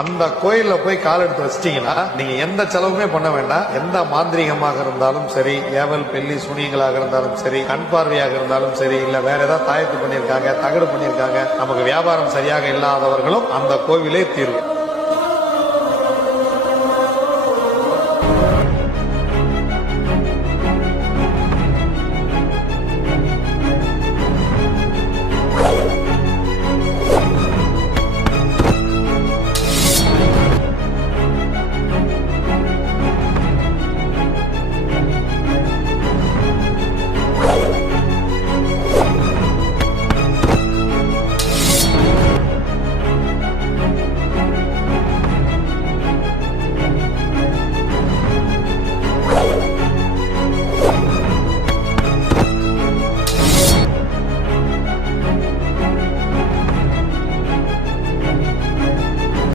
அந்த கோயில்ல போய் கால் எடுத்து வச்சிட்டீங்கன்னா நீங்க எந்த செலவுமே பண்ண வேண்டாம். எந்த மாந்திரிகமாக இருந்தாலும் சரி, ஏவல் பெல்லி சுனியங்களாக இருந்தாலும் சரி, கண் பார்வையாக இருந்தாலும் சரி, இல்ல வேற ஏதாவது தாயத்து பண்ணியிருக்காங்க, தகடு பண்ணியிருக்காங்க, நமக்கு வியாபாரம் சரியாக இல்லாதவர்களும் அந்த கோவிலே தீர்வு.